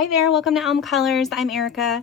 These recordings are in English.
Hi there, welcome to Elm Colors. I'm Erica.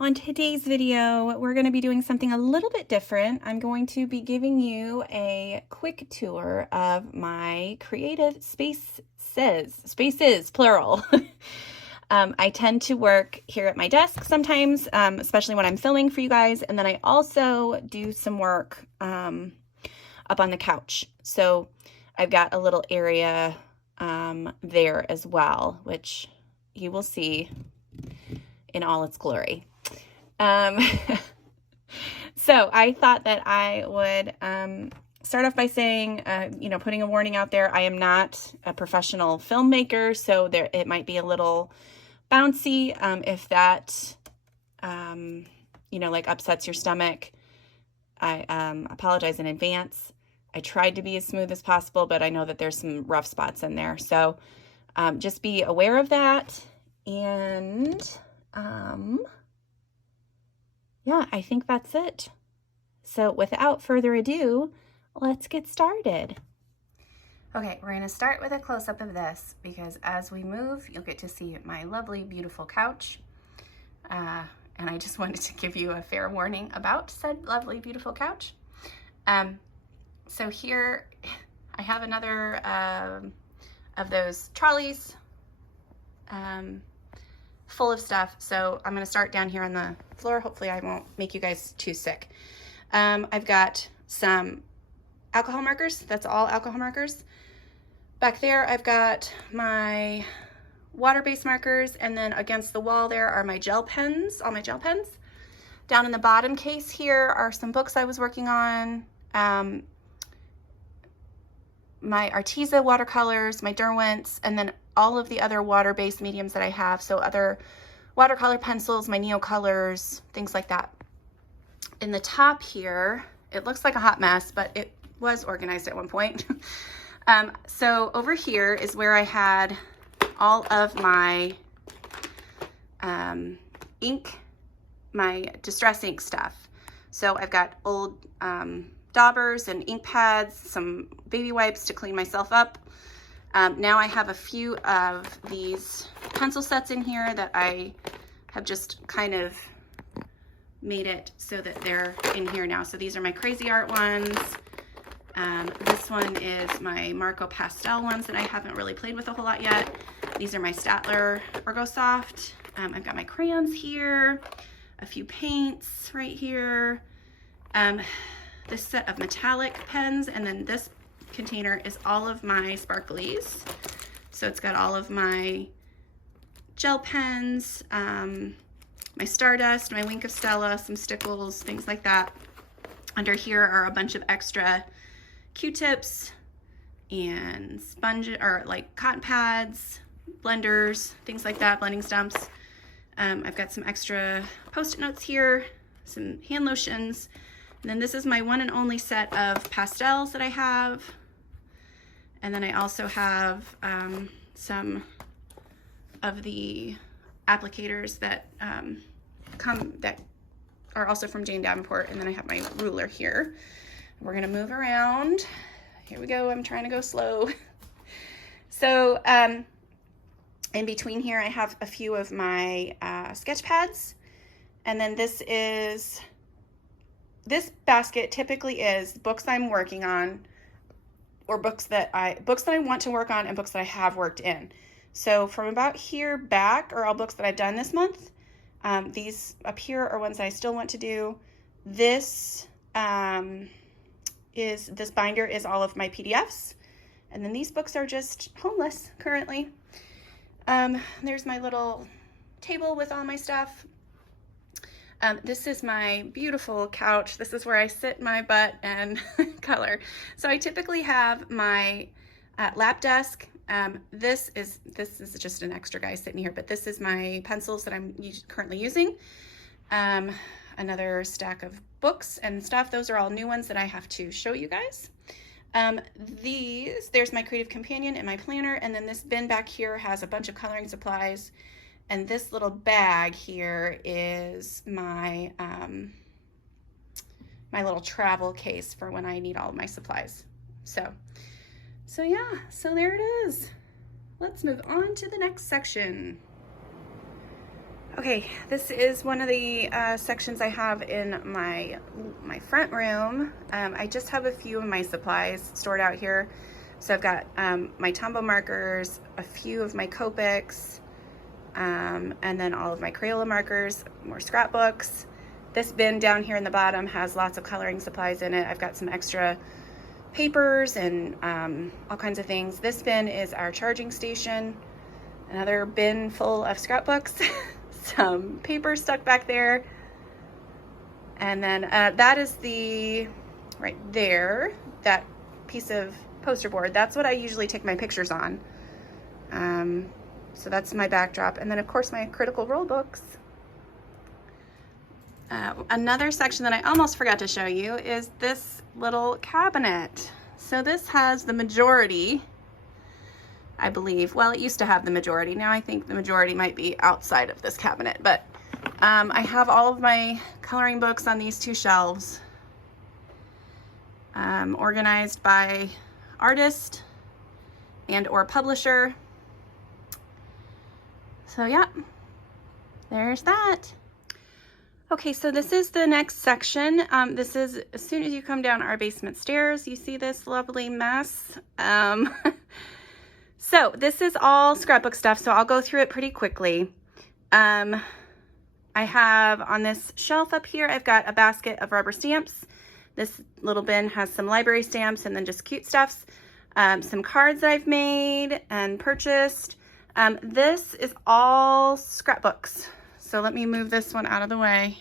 On today's video, we're going to be doing something a little bit different. I'm going to be giving you a quick tour of my creative spaces, plural. I tend to work here at my desk sometimes, especially when I'm filming for you guys, and then I also do some work up on the couch. So I've got a little area there as well, which you will see in all its glory. So I thought that I would start off by saying, putting a warning out there. I am not a professional filmmaker, so it might be a little bouncy. If that, upsets your stomach, I apologize in advance. I tried to be as smooth as possible, but I know that there's some rough spots in there. So just be aware of that. And yeah, I think that's it. So without further ado, let's get started. Okay, we're going to start with a close-up of this because as we move, you'll get to see my lovely, beautiful couch. And I just wanted to give you a fair warning about said lovely, beautiful couch. So here I have another of those trolleys full of stuff. So I'm going to start down here on the floor. Hopefully I won't make you guys too sick. I've got some alcohol markers. That's all alcohol markers. Back there I've got my water-based markers, and then against the wall there are my gel pens, all my gel pens. Down in the bottom case here are some books I was working on. My Arteza watercolors, my Derwents, and then all of the other water-based mediums that I have. So other watercolor pencils, my Neocolors, things like that. In the top here, it looks like a hot mess, but it was organized at one point. So over here is where I had all of my ink, my Distress ink stuff. So I've got old daubers and ink pads, some baby wipes to clean myself up. Now I have a few of these pencil sets in here that I have just kind of made it so that they're in here now. So these are my crazy art ones. This one is my Marco pastel ones that I haven't really played with a whole lot yet. These are my Staedtler Ergosoft. I've got my crayons here, a few paints right here, this set of metallic pens, and then this container is all of my sparklies. So it's got all of my gel pens, my Stardust, my Wink of Stella, some stickles, things like that. Under here are a bunch of extra Q-tips and cotton pads, blenders, things like that, blending stumps. I've got some extra Post-it notes here, some hand lotions, and then this is my one and only set of pastels that I have. And then I also have some of the applicators that that are also from Jane Davenport. And then I have my ruler here. We're gonna move around. Here we go, I'm trying to go slow. So in between here I have a few of my sketch pads. And then this basket typically is books I'm working on, or books that I want to work on and books that I have worked in. So from about here back are all books that I've done this month. These up here are ones that I still want to do. This binder is all of my PDFs. And then these books are just homeless currently. There's my little table with all my stuff. This is my beautiful couch. This is where I sit my butt and color. So I typically have my lap desk. This is just an extra guy sitting here, but this is my pencils that I'm currently using. Another stack of books and stuff. Those are all new ones that I have to show you guys. There's my creative companion and my planner, and then this bin back here has a bunch of coloring supplies. And this little bag here is my my little travel case for when I need all of my supplies. So yeah, so there it is. Let's move on to the next section. Okay, this is one of the sections I have in my front room. I just have a few of my supplies stored out here. So I've got my Tombow markers, a few of my Copics, and then all of my Crayola markers, more scrapbooks. This bin down here in the bottom has lots of coloring supplies in it. I've got some extra papers and all kinds of things. This bin is our charging station. Another bin full of scrapbooks. Some paper stuck back there, and then that is the right there, that piece of poster board. That's what I usually take my pictures on. So that's my backdrop, and then of course my Critical Role books. Another section that I almost forgot to show you is this little cabinet. So this has the majority, I believe. Well, it used to have the majority. Now I think the majority might be outside of this cabinet, but I have all of my coloring books on these two shelves, organized by artist and or publisher. So yeah, there's that. Okay, so this is the next section. This is as soon as you come down our basement stairs, you see this lovely mess. So this is all scrapbook stuff, so I'll go through it pretty quickly. I have on this shelf up here, I've got a basket of rubber stamps. This little bin has some library stamps and then just cute stuffs. Some cards that I've made and purchased. This is all scrapbooks. So let me move this one out of the way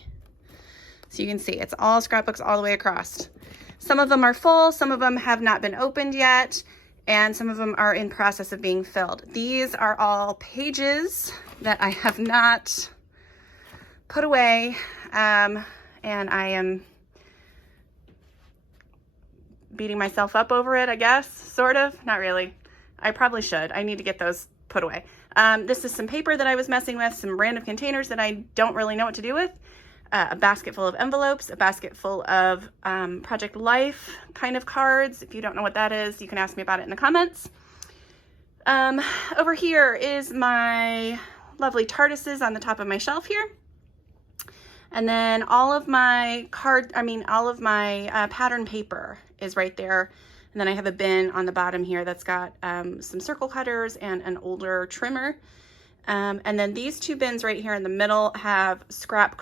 so you can see it's all scrapbooks all the way across. Some of them are full, some of them have not been opened yet, and some of them are in process of being filled. These are all pages that I have not put away, and I am beating myself up over it, I guess, sort of. Not really. I probably should. I need to get those put away. This is some paper that I was messing with, some random containers that I don't really know what to do with, a basket full of envelopes, a basket full of Project Life kind of cards. If you don't know what that is, you can ask me about it in the comments. Over here is my lovely TARDISes on the top of my shelf here. And then all of my pattern paper is right there. And then I have a bin on the bottom here that's got some circle cutters and an older trimmer. And then these two bins right here in the middle have scrap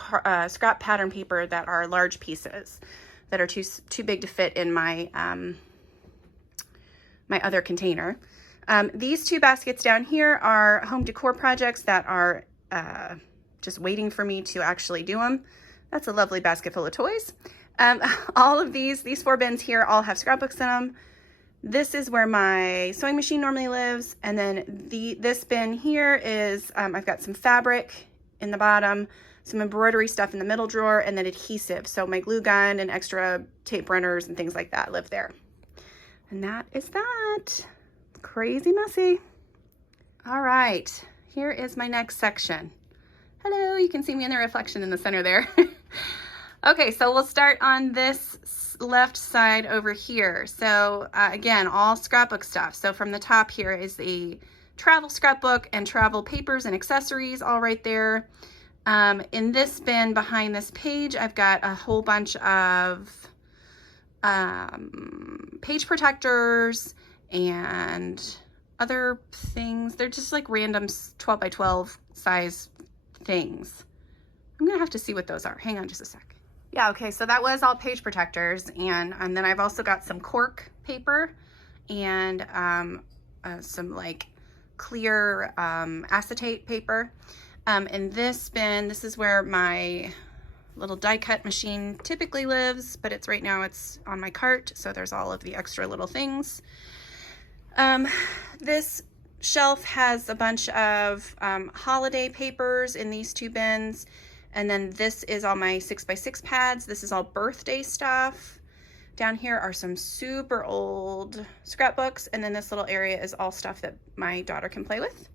pattern paper that are large pieces that are too big to fit in my my other container. These two baskets down here are home decor projects that are just waiting for me to actually do them. That's a lovely basket full of toys. All of these four bins here all have scrapbooks in them. This is where my sewing machine normally lives. And then this bin here is, I've got some fabric in the bottom, some embroidery stuff in the middle drawer, and then adhesive. So my glue gun and extra tape runners and things like that live there. And that is that. Crazy messy. All right, here is my next section. Hello, you can see me in the reflection in the center there. Okay, so we'll start on this left side over here. So again, all scrapbook stuff. So from the top here is the travel scrapbook and travel papers and accessories all right there. In this bin behind this page, I've got a whole bunch of page protectors and other things. They're just like random 12 by 12 size things. I'm gonna have to see what those are. Hang on just a sec. Yeah, okay, so that was all page protectors, and then I've also got some cork paper and some like clear acetate paper. In this bin, this is where my little die cut machine typically lives, but right now it's on my cart, so there's all of the extra little things. This shelf has a bunch of holiday papers in these two bins. And then this is all my 6x6 pads. This is all birthday stuff. Down here are some super old scrapbooks. And then this little area is all stuff that my daughter can play with.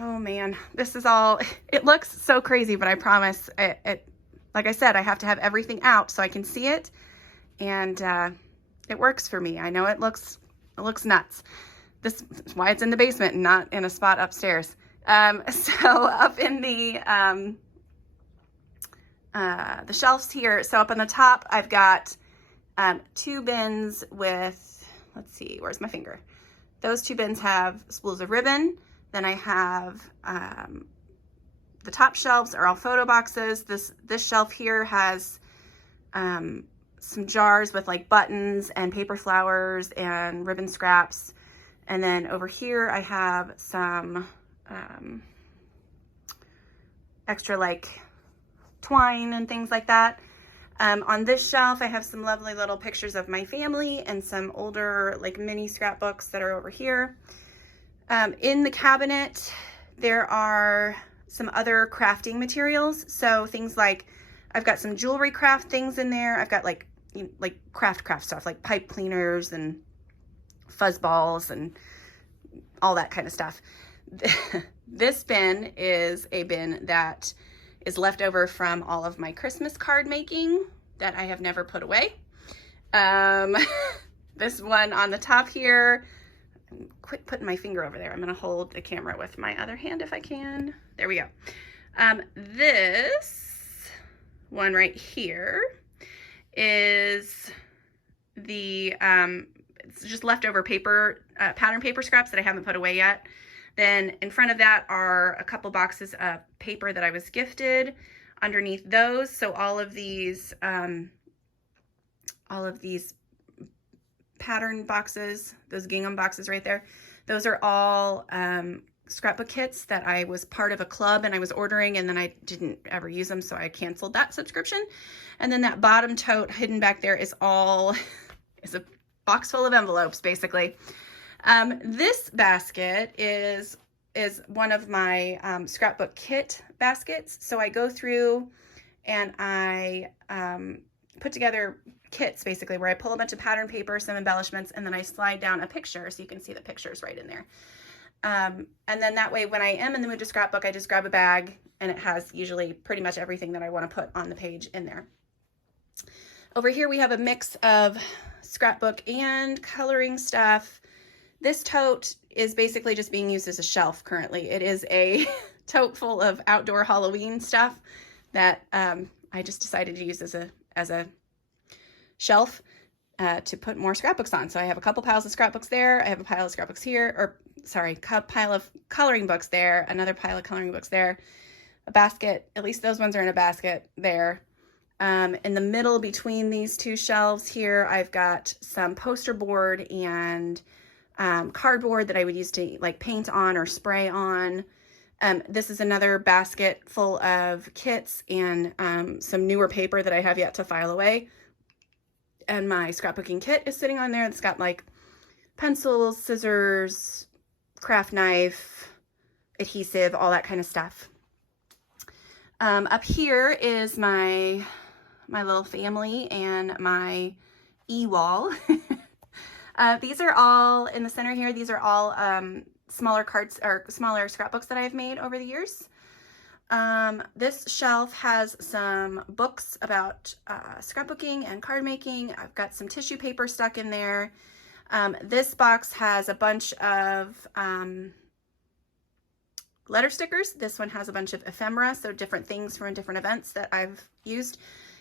Oh man, this is all, it looks so crazy, but I promise like I said, I have to have everything out so I can see it. And it works for me. I know it looks nuts. This is why it's in the basement and not in a spot upstairs. So up in the shelves here, so up on the top, I've got 2 bins with, let's see, where's my finger? Those 2 bins have spools of ribbon. Then I have the top shelves are all photo boxes. This shelf here has some jars with like buttons and paper flowers and ribbon scraps. And then over here I have some extra like twine and things like that. On this shelf I have some lovely little pictures of my family and some older like mini scrapbooks that are over here. In the cabinet there are some other crafting materials, so things like I've got some jewelry craft things in there. I've got like craft stuff like pipe cleaners and fuzz balls and all that kind of stuff. This bin is a bin that is left over from all of my Christmas card making that I have never put away. This one on the top here, quit putting my finger over there. I'm gonna hold the camera with my other hand if I can. There we go. This one right here is the, it's just leftover paper, pattern paper scraps that I haven't put away yet. Then in front of that are a couple boxes of paper that I was gifted. Underneath those, so all of these pattern boxes, those gingham boxes right there, those are all scrapbook kits that I was part of a club and I was ordering, and then I didn't ever use them, so I canceled that subscription. And then that bottom tote hidden back there is a box full of envelopes, basically. This basket is one of my scrapbook kit baskets. So I go through and I put together kits basically where I pull a bunch of pattern paper, some embellishments, and then I slide down a picture so you can see the pictures right in there. And then that way when I am in the mood to scrapbook, I just grab a bag and it has usually pretty much everything that I want to put on the page in there. Over here we have a mix of scrapbook and coloring stuff. This tote is basically just being used as a shelf currently. It is a tote full of outdoor Halloween stuff that I just decided to use as a shelf to put more scrapbooks on. So I have a couple piles of scrapbooks there. I have a pile of scrapbooks here, or sorry, pile of coloring books there, another pile of coloring books there, a basket, at least those ones are in a basket there. In the middle between these 2 shelves here, I've got some poster board and cardboard that I would use to like paint on or spray on. This is another basket full of kits and some newer paper that I have yet to file away. And my scrapbooking kit is sitting on there. It's got like pencils, scissors, craft knife, adhesive, all that kind of stuff. Up here is my little family and my e-wall. These are all in the center here. These are all smaller cards or smaller scrapbooks that I've made over the years. This shelf has some books about scrapbooking and card making. I've got some tissue paper stuck in there. This box has a bunch of letter stickers. This one has a bunch of ephemera, so different things from different events that I've used.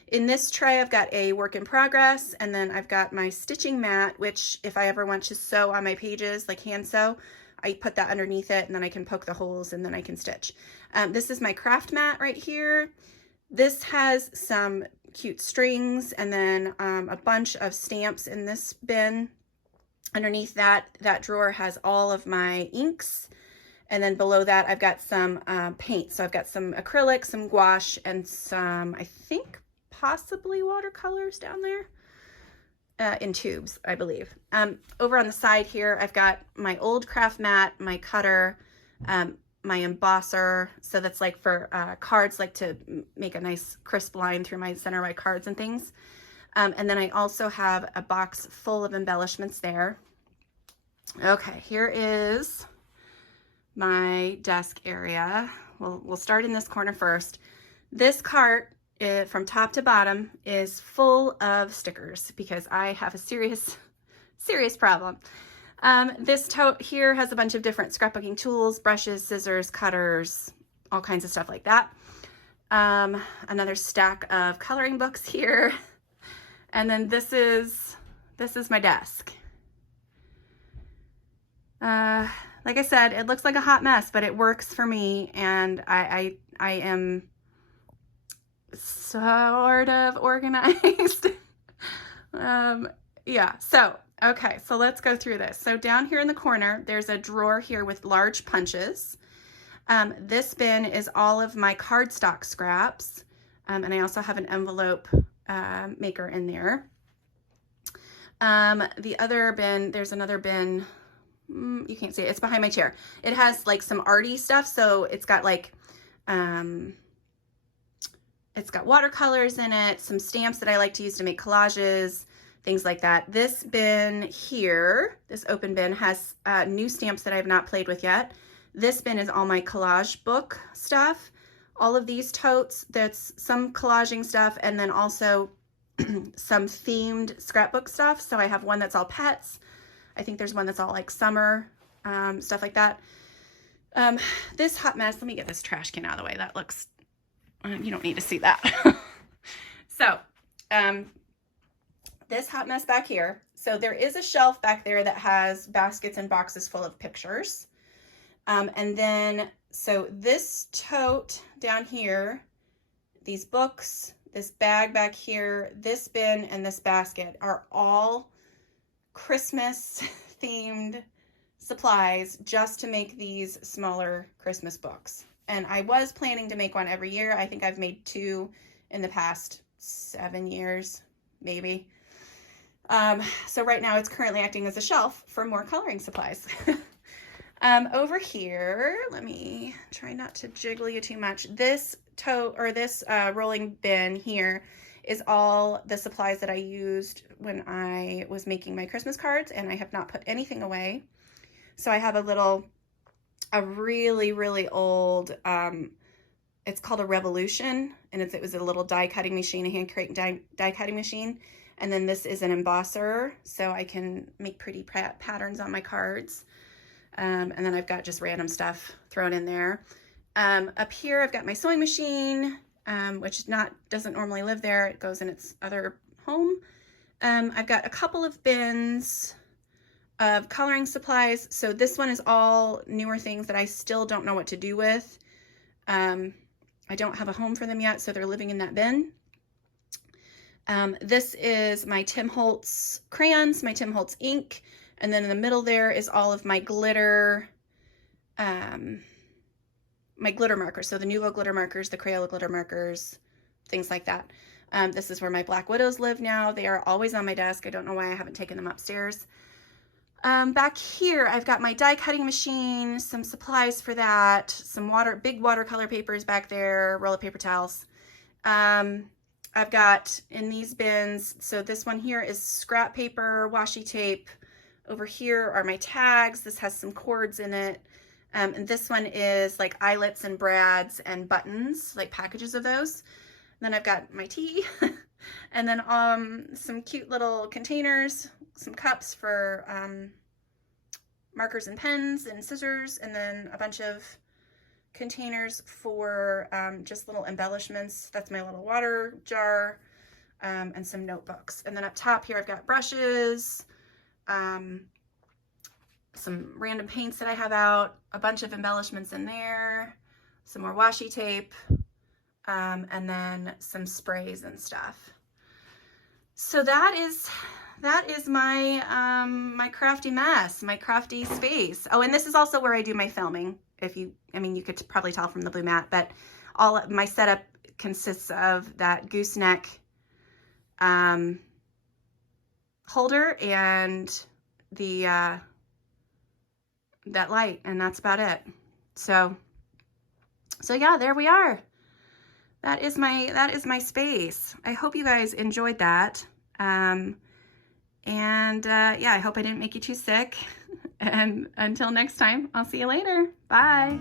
In this tray, I've got a work in progress, and then I've got my stitching mat, which if I ever want to sew on my pages, like hand sew, I put that underneath it, and then I can poke the holes, and then I can stitch. This is my craft mat right here. This has some cute strings, and then a bunch of stamps in this bin. Underneath that drawer has all of my inks, and then below that, I've got some paint. So I've got some acrylic, some gouache, and some, I think, possibly watercolors down there in tubes, I believe. Over on the side here, I've got my old craft mat, my cutter, my embosser. So that's like for cards, like to make a nice crisp line through my center right cards and things. And then I also have a box full of embellishments there. Okay, here is my desk area. We'll start in this corner first. This cart, from top to bottom, is full of stickers because I have a serious problem. This tote here has a bunch of different scrapbooking tools, brushes, scissors, cutters, all kinds of stuff like that. Another stack of coloring books here. And then this is my desk. Like I said, it looks like a hot mess, but it works for me, and I am sort of organized. Yeah, so, okay, so let's go through this. So down here in the corner, there's a drawer here with large punches. This bin is all of my cardstock scraps, and I also have an envelope maker in there. The other bin, there's another bin, you can't see it, it's behind my chair. It has like some arty stuff, so it's got like, it's got watercolors in it, some stamps that I like to use to make collages, things like that. This bin here, this open bin, has new stamps that I have not played with yet. This bin is all my collage book stuff. All of these totes, that's some collaging stuff, and then also some themed scrapbook stuff. So I have one that's all pets. I think there's one that's all like summer, stuff like that. This hot mess, let me get this trash can out of the way. That looks, you don't need to see that. So, this hot mess back here. So there is a shelf back there that has baskets and boxes full of pictures. And then, so this tote down here, these books, this bag back here, this bin, and this basket are all Christmas themed supplies just to make these smaller Christmas books. And I was planning to make one every year. I think I've made 2 in the past 7 years, maybe. So right now it's currently acting as a shelf for more coloring supplies. Over here, let me try not to jiggle you too much. This tote, or this rolling bin here, is all the supplies that I used when I was making my Christmas cards, and I have not put anything away. So I have a really, really old, it's called a Revolution, and it was a little die cutting machine, a hand crank die cutting machine. And then this is an embosser, so I can make pretty patterns on my cards. And then I've got just random stuff thrown in there. Up here, I've got my sewing machine, which doesn't normally live there. It goes in its other home. I've got a couple of bins of coloring supplies. So this one is all newer things that I still don't know what to do with. I don't have a home for them yet, so they're living in that bin. This is my Tim Holtz crayons, my Tim Holtz ink, and then in the middle there is all of my glitter, markers. So the Nuvo glitter markers, the Crayola glitter markers, things like that. This is where my Black Widows live now. They are always on my desk. I don't know why I haven't taken them upstairs. Back here, I've got my die cutting machine, some supplies for that, some big watercolor papers back there, roll of paper towels. I've got in these bins, so this one here is scrap paper, washi tape. Over here are my tags. This has some cords in it. And this one is like eyelets and brads and buttons, like packages of those. And then I've got my tea and then some cute little containers, some cups for markers and pens and scissors, and then a bunch of containers for just little embellishments. That's my little water jar, and some notebooks. And then up top here I've got brushes, some random paints that I have out, a bunch of embellishments in there, some more washi tape, and then some sprays and stuff. So that is my my crafty mess, my crafty space. Oh, and this is also where I do my filming. You could probably tell from the blue mat, but all of my setup consists of that gooseneck holder and the that light, and that's about it. So yeah, there we are. That is my space. I hope you guys enjoyed that. Yeah, I hope I didn't make you too sick. And until next time, I'll see you later. Bye.